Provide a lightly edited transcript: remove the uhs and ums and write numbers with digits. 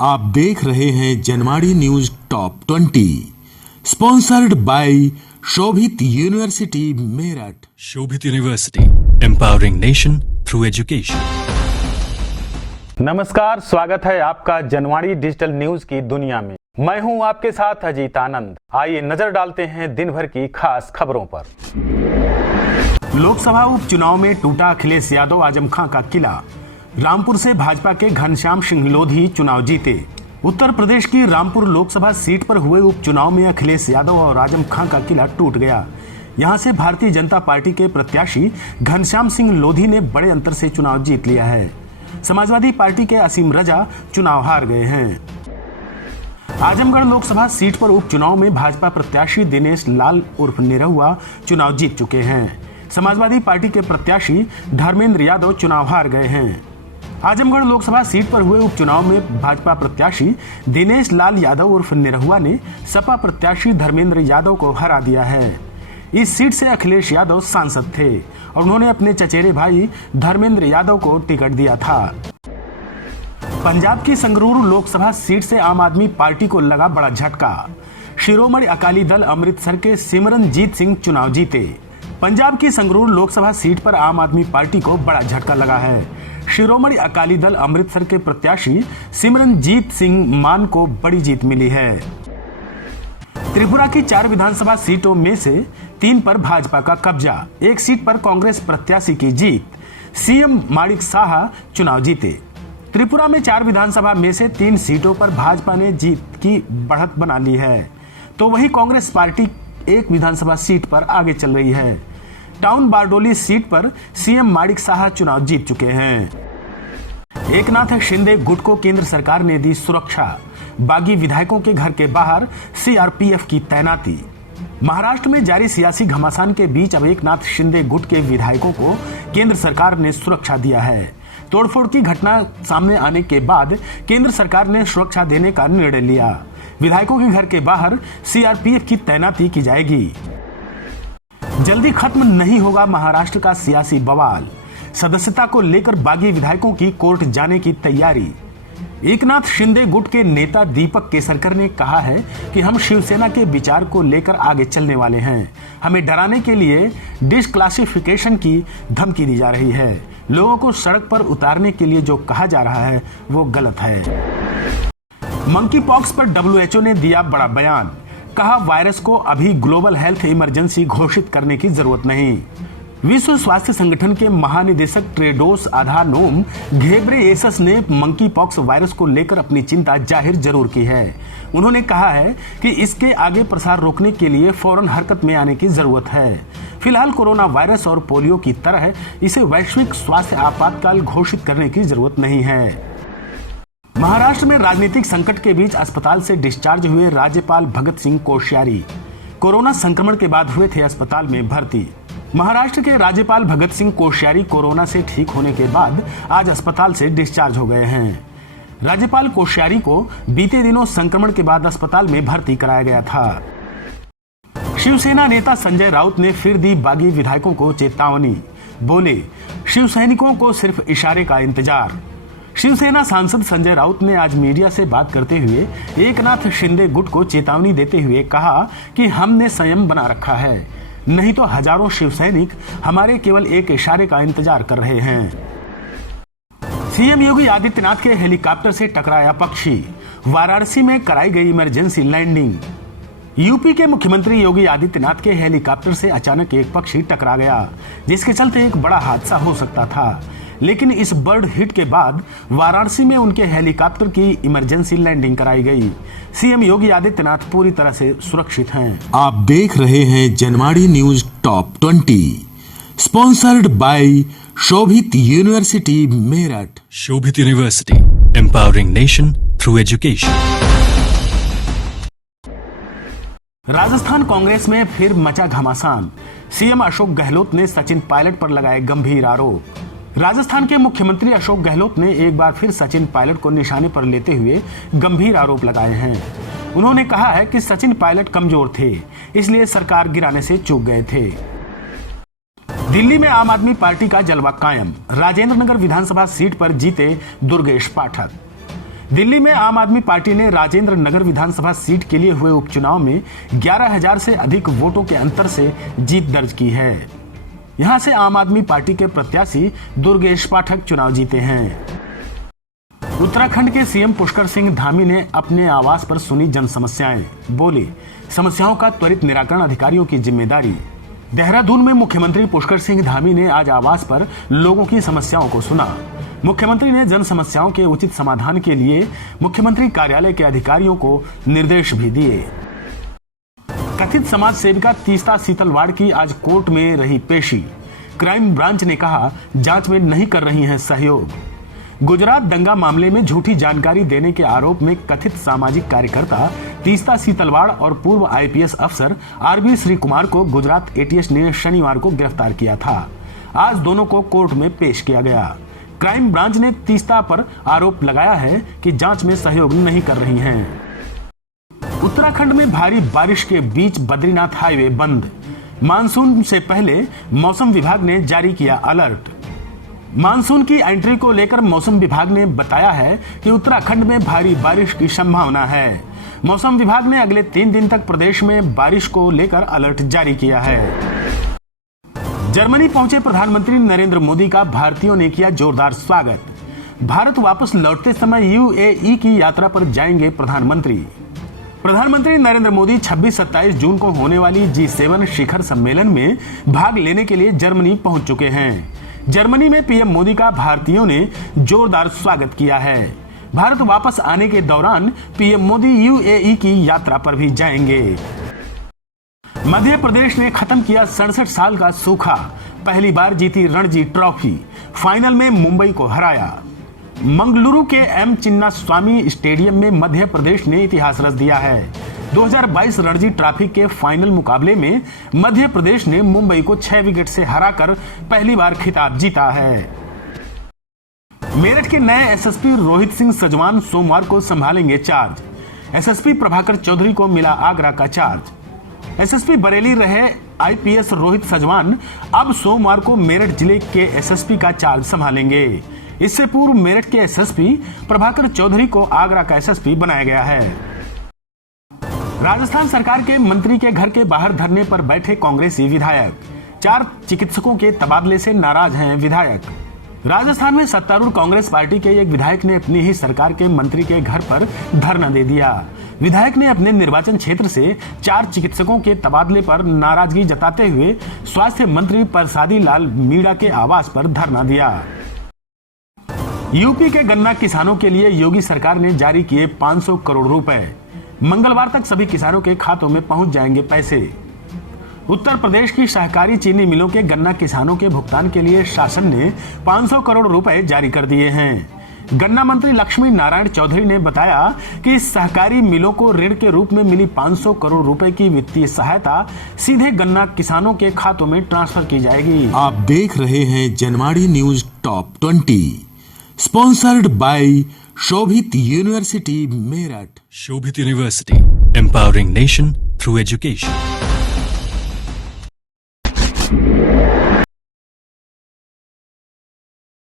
आप देख रहे हैं Janwadi news top 20 sponsored by Shobhit university Meerut. Shobhit university, empowering nation through education. नमस्कार, स्वागत है आपका जनवाड़ी डिजिटल न्यूज की दुनिया में। मैं हूं आपके साथ अजीत आनंद। आइए नजर डालते हैं दिन भर की खास खबरों पर। लोकसभा उपचुनाव में टूटा अखिलेश यादव आजम खां का किला। रामपुर से भाजपा के घनश्याम सिंह लोधी चुनाव जीते। उत्तर प्रदेश की रामपुर लोकसभा सीट पर हुए उपचुनाव में अखिलेश यादव और आजम खां का किला टूट गया। यहां से भारतीय जनता पार्टी के प्रत्याशी घनश्याम सिंह लोधी ने बड़े अंतर से चुनाव जीत लिया है। समाजवादी पार्टी के असीम रजा चुनाव हार गए हैं। आजमगढ़ लोकसभा सीट पर उपचुनाव में भाजपा प्रत्याशी दिनेश लाल उर्फ निरहुआ चुनाव जीत चुके हैं। समाजवादी पार्टी के प्रत्याशी धर्मेंद्र यादव चुनाव हार गए हैं। आजमगढ़ लोकसभा सीट पर हुए उपचुनाव में भाजपा प्रत्याशी दिनेश लाल यादव उर्फ निरहुआ ने सपा प्रत्याशी धर्मेंद्र यादव को हरा दिया है। इस सीट से अखिलेश यादव सांसद थे और उन्होंने अपने चचेरे भाई धर्मेंद्र यादव को टिकट दिया था। पंजाब की संगरूर लोकसभा सीट से आम आदमी पार्टी को लगा बड़ा झटका। शिरोमणि अकाली दल अमृतसर के सिमरनजीत सिंह चुनाव जीते। पंजाब की संगरूर लोकसभा सीट पर आम आदमी पार्टी को बड़ा झटका लगा है। शिरोमणि अकाली दल अमृतसर के प्रत्याशी सिमरनजीत सिंह मान को बड़ी जीत मिली है। त्रिपुरा की 4 विधानसभा सीटों में से 3 पर भाजपा का कब्जा। एक सीट पर कांग्रेस प्रत्याशी की जीत। सीएम माणिक साहा चुनाव जीते। त्रिपुरा में 4 विधानसभा में से 3 सीटों पर भाजपा ने जीत की बढ़त बना ली है, तो वहीं कांग्रेस पार्टी 1 विधानसभा सीट पर आगे चल रही है। टाउन बारडोली सीट पर सीएम माणिक साहा चुनाव जीत चुके हैं। एकनाथ शिंदे गुट को केंद्र सरकार ने दी सुरक्षा। बागी विधायकों के घर के बाहर सीआरपीएफ की तैनाती। महाराष्ट्र में जारी सियासी घमासान के बीच अब एकनाथ शिंदे गुट के विधायकों को केंद्र सरकार ने सुरक्षा दिया है। तोड़फोड़ की घटना सामने आने के बाद केंद्र सरकार ने सुरक्षा देने का निर्णय लिया। विधायकों के घर के बाहर सीआरपीएफ की तैनाती की जाएगी। जल्दी खत्म नहीं होगा महाराष्ट्र का सियासी बवाल। सदस्यता को लेकर बागी विधायकों की कोर्ट जाने की तैयारी। एकनाथ शिंदे गुट के नेता दीपक केसरकर ने कहा है कि हम शिवसेना के विचार को लेकर आगे चलने वाले हैं। हमें डराने के लिए डिस्क्लासिफिकेशन की धमकी दी जा रही है। लोगों को सड़क पर उतारने के लिए जो कहा जा रहा है वो गलत है। मंकी पॉक्स पर डब्ल्यूएचओ ने दिया बड़ा बयान। कहा, वायरस को अभी ग्लोबल हेल्थ इमरजेंसी घोषित करने की जरूरत नहीं। विश्व स्वास्थ्य संगठन के महानिदेशक टेड्रोस अधानोम घेब्रेयेसस ने मंकी पॉक्स वायरस को लेकर अपनी चिंता जाहिर जरूर की है। उन्होंने कहा है कि इसके आगे प्रसार रोकने के लिए फौरन हरकत में आने की जरूरत है। फिलहाल कोरोना वायरस और पोलियो की तरह इसे वैश्विक स्वास्थ्य आपातकाल घोषित करने की जरूरत नहीं है। महाराष्ट्र में राजनीतिक संकट के बीच अस्पताल से डिस्चार्ज हुए राज्यपाल भगत सिंह कोश्यारी कोरोना संक्रमण के बाद हुए थे अस्पताल में भर्ती। महाराष्ट्र के राज्यपाल भगत सिंह कोश्यारी कोरोना से ठीक होने के बाद आज अस्पताल से डिस्चार्ज हो गए हैं। राज्यपाल कोश्यारी को बीते दिनों संक्रमण के बाद अस्पताल में भर्ती कराया गया था। शिवसेना नेता संजय राउत ने फिर दी बागी विधायकों को चेतावनी। बोले, शिव सैनिकों को सिर्फ इशारे का इंतजार। शिवसेना सांसद संजय राउत ने आज मीडिया से बात करते हुए एकनाथ शिंदे गुट को चेतावनी देते हुए कहा कि हमने संयम बना रखा है, नहीं तो हजारों शिव सैनिक हमारे केवल एक इशारे का इंतजार कर रहे हैं। सीएम योगी आदित्यनाथ के हेलीकॉप्टर से टकराया पक्षी। वाराणसी में कराई गई इमरजेंसी लैंडिंग। यूपी के मुख्यमंत्री योगी आदित्यनाथ के हेलीकॉप्टर से अचानक एक पक्षी टकरा गया, जिसके चलते एक बड़ा हादसा हो सकता था। लेकिन इस बर्ड हिट के बाद वाराणसी में उनके हेलीकॉप्टर की इमरजेंसी लैंडिंग कराई गई। सीएम योगी आदित्यनाथ पूरी तरह से सुरक्षित हैं। आप देख रहे हैं Janwadi news top 20 sponsored by Shobhit university Meerut. Shobhit university, empowering nation through education. Rajasthan Congress में फिर मचा घमासान। सीएम अशोक गहलोत ने सचिन पायलट पर लगाए गंभीर आरोप। राजस्थान के मुख्यमंत्री अशोक गहलोत ने एक बार फिर सचिन पायलट को निशाने पर लेते हुए गंभीर आरोप लगाए हैं। उन्होंने कहा है कि सचिन पायलट कमजोर थे, इसलिए सरकार गिराने से चूक गए थे। दिल्ली में आम आदमी पार्टी का जलवा कायम। राजेंद्र नगर विधानसभा सीट पर जीते दुर्गेश पाठक। दिल्ली में आम आदमी पार्टी ने राजेंद्र नगर विधानसभा सीट के लिए हुए उपचुनाव में 11,000 से अधिक वोटों के अंतर से जीत दर्ज की है। यहां से आम आदमी पार्टी के प्रत्याशी दुर्गेश पाठक चुनाव जीते हैं। उत्तराखंड के सीएम पुष्कर सिंह धामी ने अपने आवास पर सुनी जन समस्याएं, बोले समस्याओं का त्वरित निराकरण अधिकारियों की जिम्मेदारी। देहरादून में मुख्यमंत्री पुष्कर सिंह धामी ने आज आवास पर लोगों की समस्याओं को सुना। मुख्यमंत्री ने जन समस्याओं के उचित समाधान के लिए मुख्यमंत्री कार्यालय के अधिकारियों को निर्देश भी दिए। कथित समाज सेविका तीस्ता सीतलवाड़ की आज कोर्ट में रही पेशी। क्राइम ब्रांच ने कहा जांच में नहीं कर रही हैं सहयोग। गुजरात दंगा मामले में झूठी जानकारी देने के आरोप में कथित सामाजिक कार्यकर्ता तीस्ता सीतलवाड़ और पूर्व आईपीएस अफसर आरबी श्री कुमार को गुजरात एटीएस ने शनिवार को गिरफ्तार किया था। आज दोनों को कोर्ट में पेश किया गया। क्राइम ब्रांच ने तीस्ता पर आरोप लगाया है कि जांच में सहयोग नहीं कर रही हैं। उत्तराखंड में भारी बारिश के बीच बद्रीनाथ हाईवे बंद। मानसून से पहले मौसम विभाग ने जारी किया अलर्ट। मानसून की एंट्री को लेकर मौसम विभाग ने बताया है कि उत्तराखंड में भारी बारिश की संभावना है। मौसम विभाग ने अगले 3 दिन तक प्रदेश में बारिश को लेकर अलर्ट जारी किया है। जर्मनी पहुंचे प्रधानमंत्री नरेंद्र मोदी का भारतीयों ने किया जोरदार स्वागत। भारत वापस लौटते समय यूएई की यात्रा पर जाएंगे प्रधानमंत्री। प्रधानमंत्री नरेंद्र मोदी 26-27 जून को होने वाली G7 शिखर सम्मेलन में भाग लेने के लिए जर्मनी पहुंच चुके हैं। जर्मनी में पीएम मोदी का भारतीयों ने जोरदार स्वागत किया है। भारत वापस आने के दौरान पीएम मोदी यूएई की यात्रा पर भी जाएंगे। मध्य प्रदेश ने खत्म किया 67 साल का सूखा। पहली बार जीती रणजी ट्रॉफी। फाइनल में मुंबई को हराया। मंगलुरु के एम चिन्नास्वामी स्टेडियम में मध्य प्रदेश ने इतिहास रच दिया है। 2022 रणजी ट्रॉफी के फाइनल मुकाबले में मध्य प्रदेश ने मुंबई को 6 विकेट से हराकर पहली बार खिताब जीता है। मेरठ के नए एसएसपी रोहित सिंह सजवान सोमवार को संभालेंगे चार्ज। एसएसपी प्रभाकर चौधरी को मिला आगरा का चार्ज। एसएसपी बरेली रहे आईपीएस रोहित सजवान अब सोमवार को मेरठ जिले के एसएसपी का चार्ज संभालेंगे। इससे पूर्व मेरठ के एसएसपी प्रभाकर चौधरी को आगरा का एसएसपी बनाया गया है। राजस्थान सरकार के मंत्री के घर के बाहर धरने पर बैठे कांग्रेसी विधायक। 4 चिकित्सकों के तबादले से नाराज हैं विधायक। राजस्थान में सत्तारूढ़ कांग्रेस पार्टी के एक विधायक ने अपनी ही सरकार के मंत्री के घर पर धरना दे दिया। विधायक ने अपने निर्वाचन क्षेत्र से 4 चिकित्सकों के तबादले पर नाराजगी जताते हुए स्वास्थ्य मंत्री परसादी लाल मीणा के आवास पर धरना दिया। यूपी के गन्ना किसानों के लिए योगी सरकार ने जारी किए 500 करोड़ रुपए। मंगलवार तक सभी किसानों के खातों में पहुंच जाएंगे पैसे। उत्तर प्रदेश की सहकारी चीनी मिलों के गन्ना किसानों के भुगतान के लिए शासन ने 500 करोड़ रुपए जारी कर दिए हैं। गन्ना मंत्री लक्ष्मी नारायण चौधरी ने बताया कि सहकारी मिलों को ऋण के रूप में मिली 500 करोड़ रुपए की वित्तीय सहायता सीधे गन्ना किसानों के खातों में ट्रांसफर की जाएगी। आप देख रहे हैं Janmadi news top 20, sponsored by Shobhit university Meerut. Shobhit University, empowering nation through education.